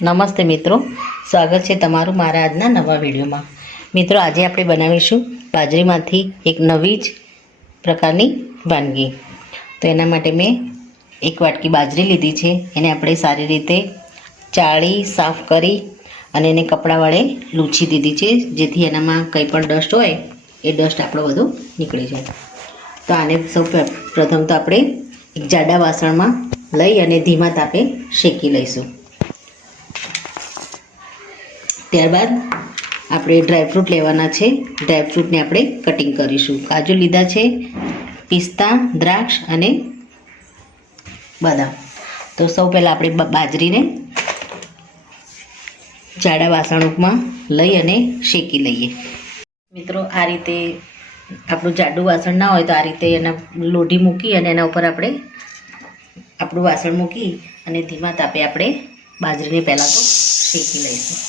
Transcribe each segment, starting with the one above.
નમસ્તે મિત્રો, સ્વાગત છે તમારું મારા આજના નવા વિડીયોમાં। મિત્રો, આજે આપણે બનાવીશું બાજરીમાંથી એક નવી જ પ્રકારની વાનગી। તો એના માટે મેં એક વાટકી બાજરી લીધી છે। એને આપણે સારી રીતે ચાળી સાફ કરી અને એને કપડાં વડે લૂછી દીધી છે, જેથી એનામાં કંઈ પણ ડસ્ટ હોય એ ડસ્ટ આપણો બધો નીકળી જાય। તો આને સૌ પ્રથમ તો આપણે એક જાડા વાસણમાં લઈ અને ધીમા તાપે શેકી લઈશું। ત્યારબાદ આપણે ડ્રાયફ્રૂટ લેવાના છે। ડ્રાયફ્રૂટને આપણે કટિંગ કરીશું। કાજુ લીધા છે, પિસ્તા, દ્રાક્ષ અને બદામ। તો સૌ પહેલાં આપણે બાજરીને જાડા વાસણમાં લઈ અને શેકી લઈએ। મિત્રો, આ રીતે આપણું જાડું વાસણ ના હોય તો આ રીતે એના લોઢી મૂકી અને એના ઉપર આપણે આપણું વાસણ મૂકી અને ધીમા તાપે આપણે બાજરીને પહેલાં તો શેકી લઈશું।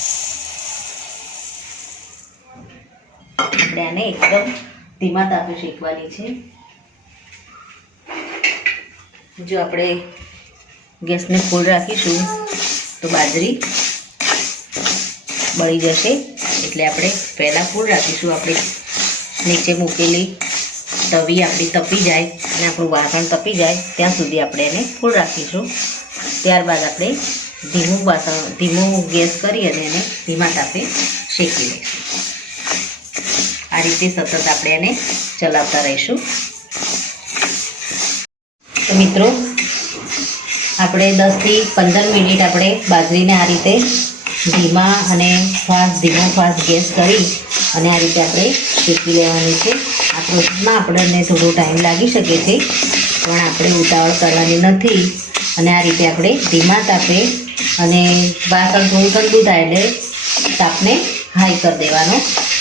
આપણે આને એકદમ ધીમા તાપે શેકવાની છે। જો આપણે ગેસને ફૂલ રાખીશું તો બાજરી બળી જશે, એટલે આપણે પહેલાં ફૂલ રાખીશું। આપણે નીચે મૂકેલી તવી આપણી તપી જાય અને આપણું વાસણ તપી જાય ત્યાં સુધી આપણે એને ફૂલ રાખીશું। ત્યારબાદ આપણે ધીમું ગેસ કરી અને એને ધીમા તાપે શેકી લઈશું। આ રીતે સતત આપણે એને ચલાવતા રહીશું। તો મિત્રો, આપણે 10 થી 15 મિનિટ આપણે બાજરીને આ રીતે ધીમો ફાસ્ટ ગેસ કરી અને આ રીતે આપણે શેકી લેવાની છે। આ પ્રોસેસમાં આપણને થોડો ટાઈમ લાગી શકે છે, પણ આપણે ઉતાવળ કરવાની નથી અને આ રીતે આપણે ધીમા તાપે અને વાસણ થોડું ઠંડુ થાય એટલે તાપને હાઈ કરી દેવાનો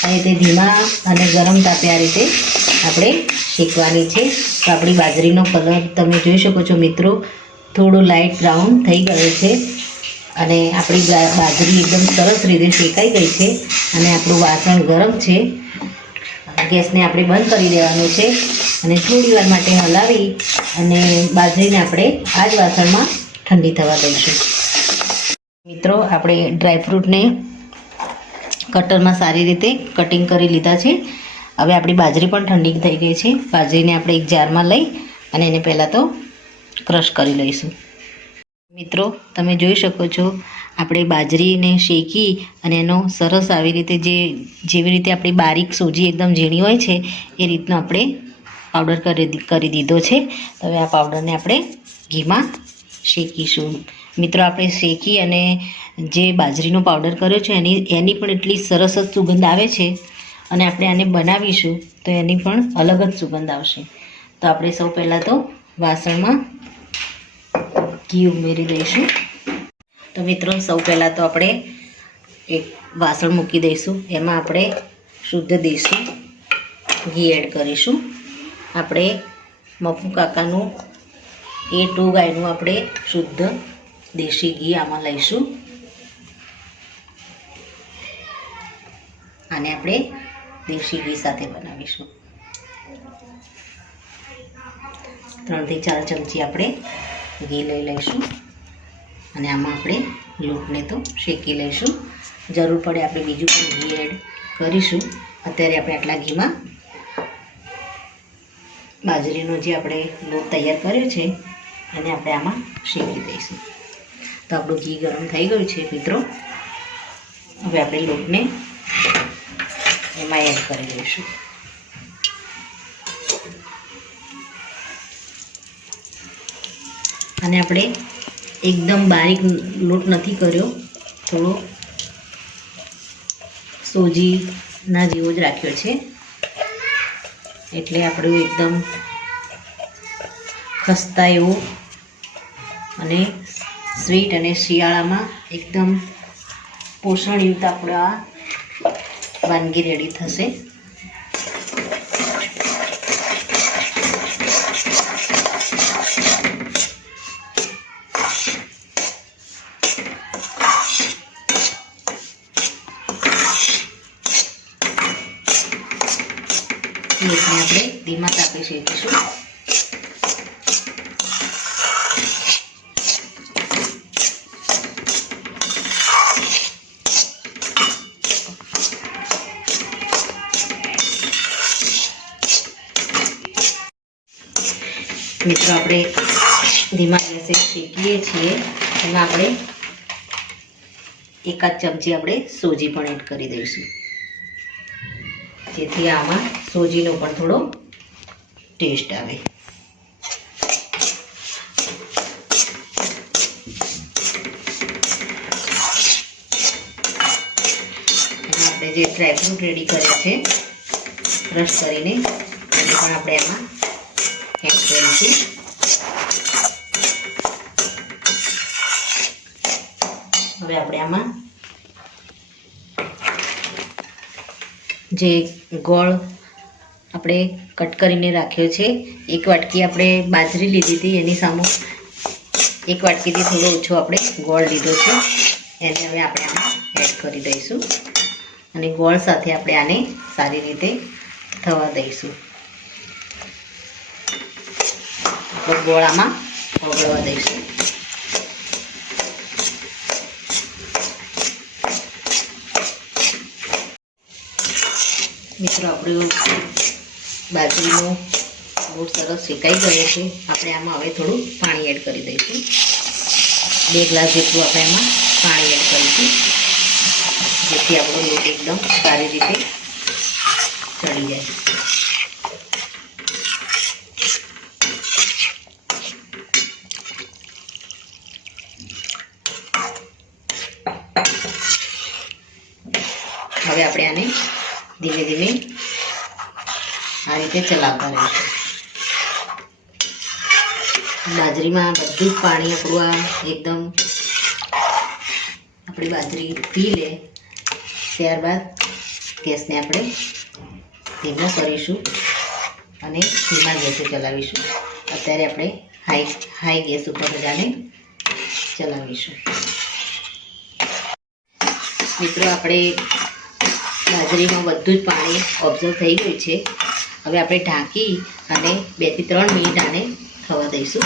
અને તે ધીમા અને ગરમ તાપે આ રીતે આપણે શેકવાની છે। તો આપણી બાજરીનો કલર તમે જોઈ શકો છો મિત્રો, થોડો લાઇટ બ્રાઉન થઈ ગયો છે અને આપણી બાજરી એકદમ સરસ રીતે શેકાઈ ગઈ છે અને આપણું વાસણ ગરમ છે। ગેસને આપણે બંધ કરી દેવાનું છે અને થોડી વાર માટે હલાવી અને બાજરીને આપણે આ જ વાસણમાં ઠંડી થવા દઈશું। મિત્રો, આપણે ડ્રાયફ્રૂટને કટરમાં સારી રીતે કટિંગ કરી લીધા છે। હવે આપણી બાજરી પણ ઠંડી થઈ ગઈ છે। બાજરીને આપણે એક જારમાં લઈ અને એને પહેલાં તો ક્રશ કરી લઈશું। મિત્રો, તમે જોઈ શકો છો, આપણે બાજરીને શેકી અને એનો સરસ આવી રીતે જેવી રીતે આપણી બારીક સોજી એકદમ ઝીણી હોય છે એ રીતનો આપણે પાવડર કરી દીધો છે। હવે આ પાવડરને આપણે ઘીમાં શેકીશું। મિત્રો, આપણે શેકી અને જે બાજરીનો પાવડર કર્યો છે એની પણ એટલી સરસ જ સુગંધ આવે છે અને આપણે આને બનાવીશું તો એની પણ અલગ જ સુગંધ આવશે। તો આપણે સૌ પહેલાં તો વાસણમાં ઘી ઉમેરી દઈશું। તો મિત્રો, સૌ પહેલાં તો આપણે એક વાસણ મૂકી દઈશું। એમાં આપણે શુદ્ધ દેશી ઘી એડ કરીશું। આપણે મફુ કાકાનું A2 ગાયનું આપણે શુદ્ધ દેશી ઘી આમાં લઈશું। આને આપણે દેશી ઘી સાથે બનાવીશું। 3 થી 4 ચમચી આપણે ઘી લઈ લઈશું અને આમાં આપણે લોટને તો શેકી લઈશું। જરૂર પડે આપણે બીજું પણ ઘી એડ કરીશું। અત્યારે આપણે આટલા ઘીમાં બાજરીનો જે આપણે લોટ તૈયાર કર્યો છે એને આપણે આમાં શેકી દઈશું। તો આપણું ઘી ગરમ થઈ ગયું છે મિત્રો। હવે આપણે લોટને એમાં એડ કરી દઈશું। અને આપણે એકદમ બારીક લોટ નથી કર્યો, થોડો સોજીના જેવો જ રાખ્યો છે, એટલે આપણું એકદમ ખસ્તા એવું અને સ્વીટ અને શિયાળામાં એકદમ પોષણયુક્ત આપણે આ વાનગી રેડી થશે। લોટને આપણે ધીમા તાપે શેકીશું। મિત્રો આપણે ધીમા ગેસે શેકીએ છીએ એમાં આપણે એકાદ ચમચી આપણે સોજી પણ એડ કરી દઈશું, જેથી આમાં સોજીનો પણ થોડો ટેસ્ટ આવે. આપણે જે ડ્રાયફ્રૂટ રેડી કર્યા છે ક્રશ કરીને એને પણ આપણે આમાં એડ કરીશું. હવે આપણે આમાં જે ગોળ આપણે કટ કરીને રાખ્યો છે, એક વાટકી આપણે બાજરી લીધી હતી, એની સામે એક વાટકીથી થોડો ઓછો આપણે ગોળ લીધો છે, એને હવે આપણે આમાં એડ કરી દઈશું અને ગોળ સાથે આપણે આને સારી રીતે થવા દઈશું. ગોળ આમાં ઓગળવા દઈશું. મિત્રો આપણું બાજરીનો લોટ સરસ શેકાઈ ગયો છે. આપણે આમાં હવે થોડું પાણી એડ કરી દઈશું. 2 ગ્લાસ જેટલું આપણે એમાં પાણી એડ કરીશું, જેથી આપણો લોટ એકદમ સારી રીતે ચડી જાય. હવે આપણે આને ધીમે ધીમે આ રીતે ચલાવતા રહીશું. બાજરીમાં બધું જ પાણી આપણું આ એકદમ આપણી બાજરી પી લે, ત્યારબાદ ગેસને આપણે ધીમો કરીશું અને ધીમા ગેસે ચલાવીશું. અત્યારે આપણે હાઈ ગેસ ઉપર જ આને ચલાવીશું. મિત્રો આપણે બાજરીમાં બધું જ પાણી ઓબ્ઝર્વ થઈ ગયું છે. હવે આપણે ઢાંકી અને 2 થી 3 મિનિટ આને થવા દઈશું.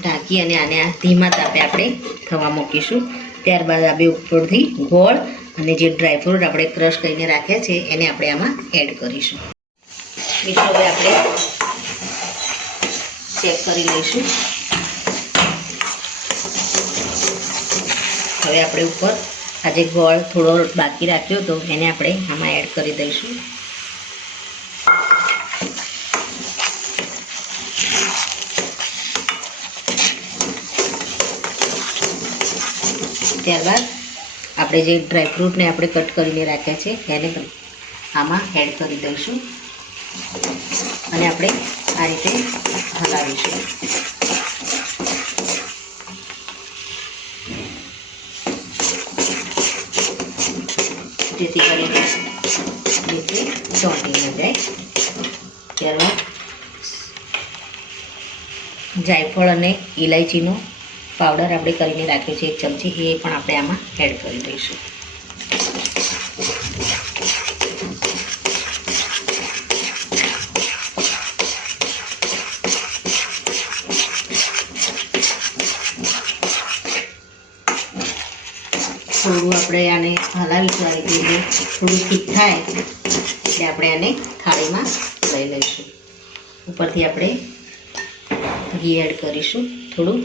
ઢાંકી અને આને ધીમા તાપે આપણે થવા મૂકીશું. ત્યારબાદ આપણે ઉપરથી ગોળ અને જે ડ્રાયફ્રૂટ આપણે ક્રશ કરીને રાખ્યા છે એને આપણે આમાં એડ કરીશું. મિત્રો હવે આપણે ચેક કરી લઈશું. હવે આપણે ઉપર આજે ગોળ થોડો બાકી રાખ્યો હતો એને આપણે આમાં એડ કરી દઈશું. ત્યારબાદ આપણે જે ડ્રાયફ્રૂટને આપણે કટ કરીને રાખ્યા છે એને આમાં એડ કરી દઈશું અને આપણે આ રીતે હલાવીશું. જેથી કરીને નીચે ચોંટી ન જાય. ત્યારબાદ જાયફળ અને ઇલાયચીનો પાવડર આપણે કરીને રાખ્યો છે 1 ચમચી, એ પણ આપણે આમાં એડ કરી દઈશું. થોડું આપણે આને હલાવીશું આ રીતે, થોડું ઠીક થાય એટલે આપણે આને થાળીમાં લઈ લઈશું. ઉપરથી આપણે ઘી એડ કરીશું થોડું.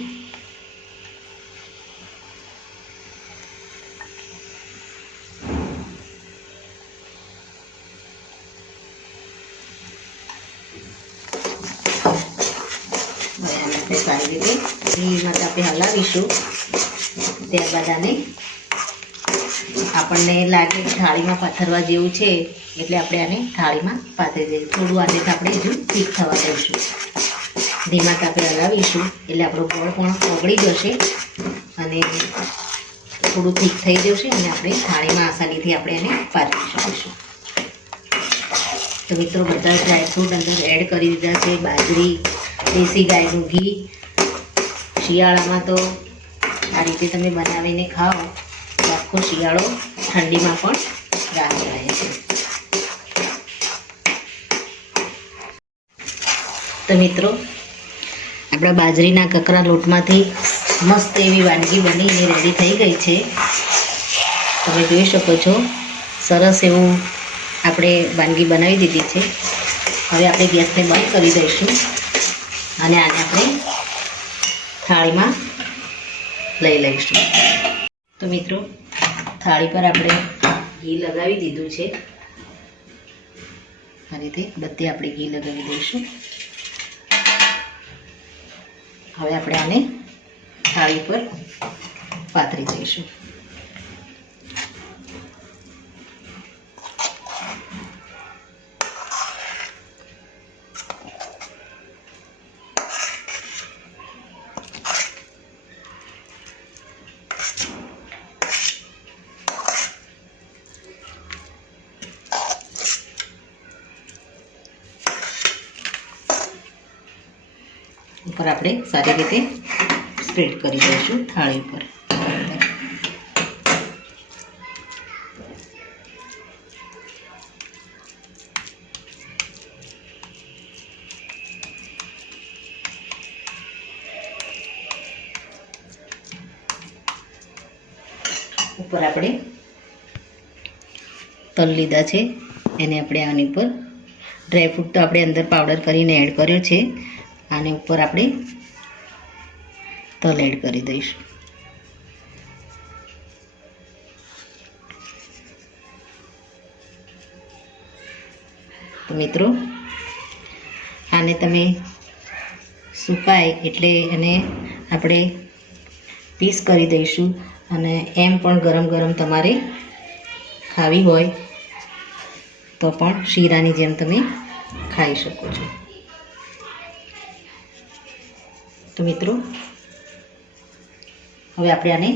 આપણે સારી રીતે ઘીમાં આપણે હલાવીશું. ત્યારબાદ આને આપણને લાગે કે થાળીમાં પાથરવા જેવું છે એટલે આપણે આને થાળીમાં પાથરી દઈશું. થોડું આને આપણે હજુ ઠીક થવા દઈશું. ધીમા તાપે હલાવીશું એટલે આપણો ગોળ પણ ઓગળી જશે અને થોડું ઠીક થઈ જશે અને આપણે થાળીમાં આસાનીથી આપણે એને પાથરી શકીશું. તો મિત્રો બધા ડ્રાયફ્રૂટ અંદર એડ કરી દીધા છે. બાજરી, દેશી ગાયનું ઘી. શિયાળામાં તો આ રીતે તમે બનાવીને ખાઓ તો આખો શિયાળો ઠંડીમાં પણ રાહત રહે છે. તો મિત્રો આપણા બાજરીના કકરા લોટમાંથી મસ્ત એવી વાનગી બનીને રેડી થઈ ગઈ છે. તમે જોઈ શકો છો સરસ એવું આપણે વાનગી બનાવી દીધી છે. હવે આપણે ગેસને બંધ કરી દઈશું અને આને આપણે થાળીમાં લઈ લઈશું. તો મિત્રો થાળી પર આપણે ઘી લગાવી દીધું છે. આ રીતે બધે આપણે ઘી લગાવી દઈશું. હવે આપણે આને થાળી પર પાથરી દઈશું. ઉપર આપણે સારી રીતે સ્પ્રેડ કરી દઈશું થાળી ઉપર. ઉપર આપણે તલ લીધા છે, એને આપણે આની ઉપર ડ્રાયફ્રૂટ તો આપણે અંદર પાવડર કરીને એડ કર્યો છે. આને ઉપર આપણે તલ એડ કરી દઈશું. તો મિત્રો આને તમે સુકાય એટલે એને આપણે પીસ કરી દઈશું. અને એમ પણ ગરમ ગરમ તમારે ખાવી હોય તો પણ શીરાની જેમ તમે ખાઈ શકો છો. તો મિત્રો હવે આપણે આને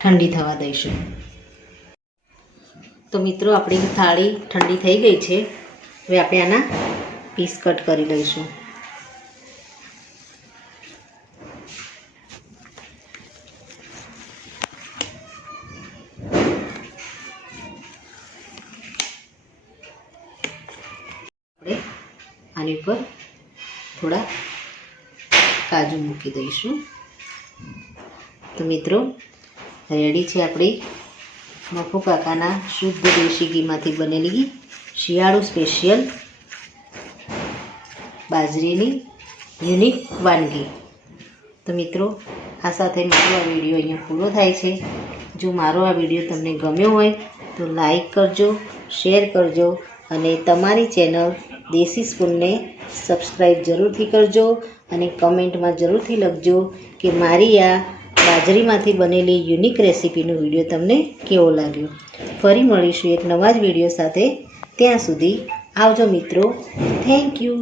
ઠંડી થવા દઈશું. તો મિત્રો આપણી થાળી ઠંડી થઈ ગઈ છે. હવે આપણે આના પીસ કટ કરી લઈશું. આપણે આની ઉપર થોડા કાજુ મૂકી દઈશું. તો મિત્રો રેડી છે આપણી મફુ કાકાના શુદ્ધ દેશી ઘીમાંથી બનેલી શિયાળુ સ્પેશિયલ બાજરીની યુનિક વાનગી. તો મિત્રો આ સાથે મારો આ વિડીયો અહીંયા પૂરો થાય છે. જો મારો આ વિડીયો તમને ગમ્યો હોય તો લાઈક કરજો, શેર કરજો અને તમારી ચેનલ દેશી સ્પૂનને સબસ્ક્રાઈબ જરૂરથી કરજો અને કમેન્ટમાં જરૂરથી લખજો કે મારી આ બાજરીમાંથી બનેલી યુનિક રેસીપીનો વિડીયો તમને કેવો લાગ્યો. ફરી મળીશું એક નવા જ વિડીયો સાથે. ત્યાં સુધી આવજો મિત્રો. Thank you.